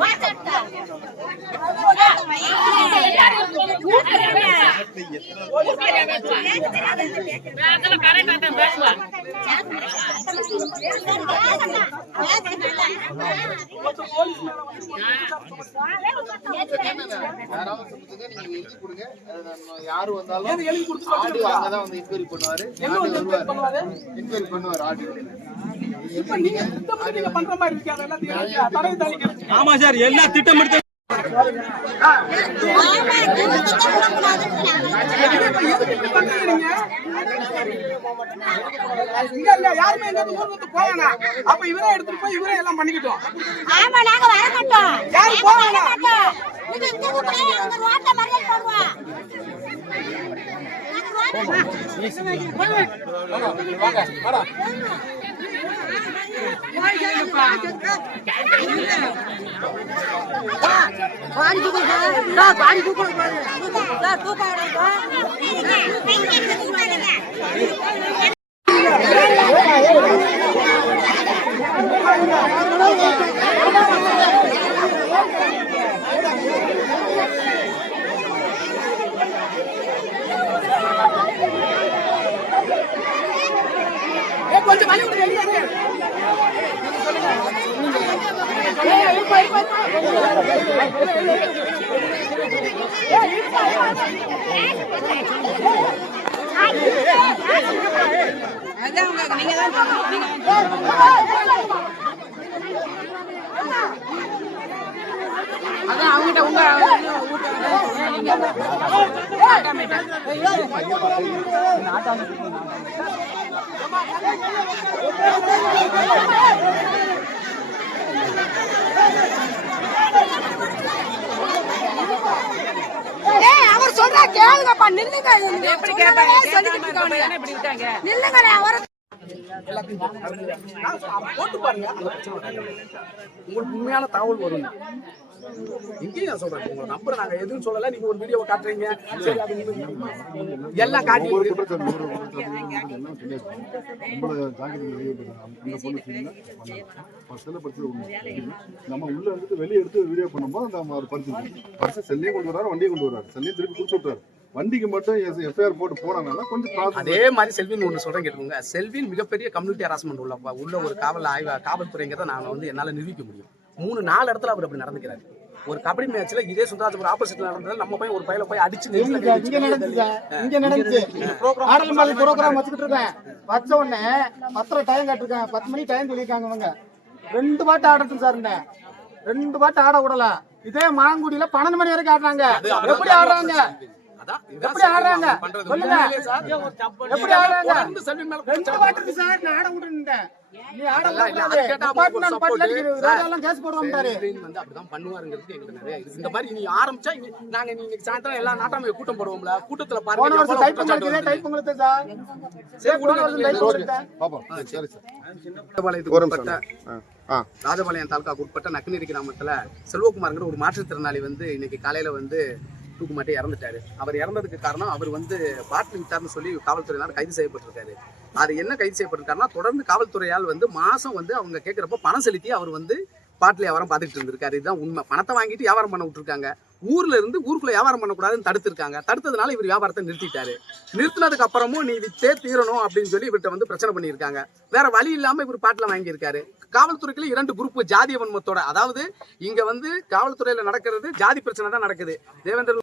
WhatsApp யாராவது சொல்லுங்க நீங்க எழுதி கொடுங்க வந்தாலும் ஆடியோ அங்கதான் வந்து என்கொயரி பண்ணுவாரு ஆடியோ பண்ணுவாரு ஆடியோ ஆமா சார் எல்லா திட்டமிட்டு எதுக்கு இல்ல யாருமே எங்க ஊர் வந்து போவானா அப்ப இவரே எடுத்துட்டு போய் இவரே எல்லாம் பண்ணிக்கிட்டோம் ஆமா நாங்க வர மாட்டோம் யாரும் இது இந்த ஊர்லயே ரோட்ல மறியல் போடுவோம் பாடி தூக்கம் சார் பாடி தூக்கம் சார் தூக்கம் ஏ, கொஞ்சம் வழி அதான் அவங்ககிட்ட உங்க ஏய் அவர் சொல்றா கேளுங்கப்பா நில்லுங்க. எப்படி சொன்னவனே கேட்டாங்க சொல்லிக்கிட்டு இருக்காங்க. இப்படி விட்டாங்க நில்லுங்களே அவர் போட்டு பாருங்க. உங்களுக்கு உண்மையான தகவல் வரும். இங்கேயும் நான் சொல்றேன். உங்க நம்பரை நாங்க எதுவும் சொல்லல. நீங்க ஒரு வீடியோவை காட்டுறீங்க. சரி அது உண்மை. எல்லாம் காட்டி நம்ம உள்ள வந்துட்டு வெளியே எடுத்து வீடியோ பண்ணும்போது நம்ம அவர் பரிசு பரிசு செல்லையும் கொண்டு வராரு வண்டியும் கொண்டு வராரு. செல்லையும் திருப்பி கொடுத்து விட்டாரு வண்டிக்கு மட்டும் எஃப்ஐஆர் போட்டு போனாங்கன்னா கொஞ்சம் அதே மாதிரி செல்வின் ஒன்று சொல்றேன் கேட்டுக்கோங்க. செல்வின் மிகப்பெரிய கம்யூனிட்டி ஹராஸ்மெண்ட் உள்ள உள்ள ஒரு காவல் ஆய்வு காவல்துறைங்கிறத நான் வந்து என்னால நிரூபிக்க முடியும். மூணு நாலு இடத்துல அவர் அப்படி நடந்துக்கிறாரு. ஒரு கபடி மேட்ச்ல இதே சுந்தராஜபுரம் ஆப்போசிட்ல நடந்தது. நம்ம போய் ஒரு பையில போய் அடிச்சு இங்க நடந்துச்சு? இங்க நடந்துச்சு. ஆடல் ப்ரோக்ராம் வச்சுக்கிட்டு இருக்கேன். வச்ச உடனே பத்தரை டைம் கேட்டிருக்கேன் பத்து மணி டைம் சொல்லியிருக்காங்க இவங்க. ரெண்டு பாட்டு ஆடட்டும் சார் ரெண்டு பாட்டு ஆட விடல. இதே மாங்குடியில பன்னெண்டு மணி வரைக்கும் ஆடுறாங்க. எப்படி ஆடுறாங்க? எப்படி ஆடுறாங்க? சொல்லுங்க. ஆடுறாங்க? ரெண்டு சார் நான் ஆட விட்டுருந்தேன். நீ ஆட கேஸ் வந்து அப்படிதான் பண்ணுவாருங்கிறது எங்களுக்கு நிறைய இருக்கு. இந்த மாதிரி நீ ஆரம்பிச்சா நாங்க இன்னைக்கு சாயந்தரம் எல்லா நாட்டாமைய கூட்டம் போடுவோம்ல. கூட்டத்துல பாருங்க. சார். சரி, ராஜபாளையம் தாலுகாக்கு உட்பட்ட நக்கினேரி கிராமத்துல செல்வகுமார்ங்கிற ஒரு மாற்றுத்திறனாளி வந்து இன்னைக்கு காலையில வந்து தூக்கு மாட்டி இறந்துட்டாரு. அவர் இறந்ததுக்கு காரணம் அவர் வந்து பாட்டில் விட்டார்னு சொல்லி காவல்துறையினர் கைது செய்யப்பட்டிருக்காரு. அது என்ன கைது செய்யப்பட்டிருக்காருன்னா தொடர்ந்து காவல்துறையால் வந்து மாசம் வந்து அவங்க கேட்குறப்ப பணம் செலுத்தி அவர் வந்து பாட்டில் வியாபாரம் பார்த்துட்டு இருந்திருக்காரு. இதுதான் உண்மை. பணத்தை வாங்கிட்டு வியாபாரம் பண்ண விட்டுருக்காங்க. ஊர்ல இருந்து ஊருக்குள்ள வியாபாரம் பண்ணக்கூடாதுன்னு தடுத்திருக்காங்க. தடுத்ததுனால இவர் வியாபாரத்தை நிறுத்திட்டாரு. நிறுத்தினதுக்கு அப்புறமும் நீ வித்தே தீரணும் அப்படின்னு சொல்லி இவர்கிட்ட வந்து பிரச்சனை பண்ணியிருக்காங்க. வேற வழி இல்லாம இவர் பாட்டில் வாங்கியிருக்காரு. காவல்துறைக்குள்ள இரண்டு குரூப் ஜாதிய வன்மத்தோட அதாவது இங்க வந்து காவல்துறையில நடக்கிறது ஜாதி பிரச்சனை தான் நடக்குது. தேவேந்திர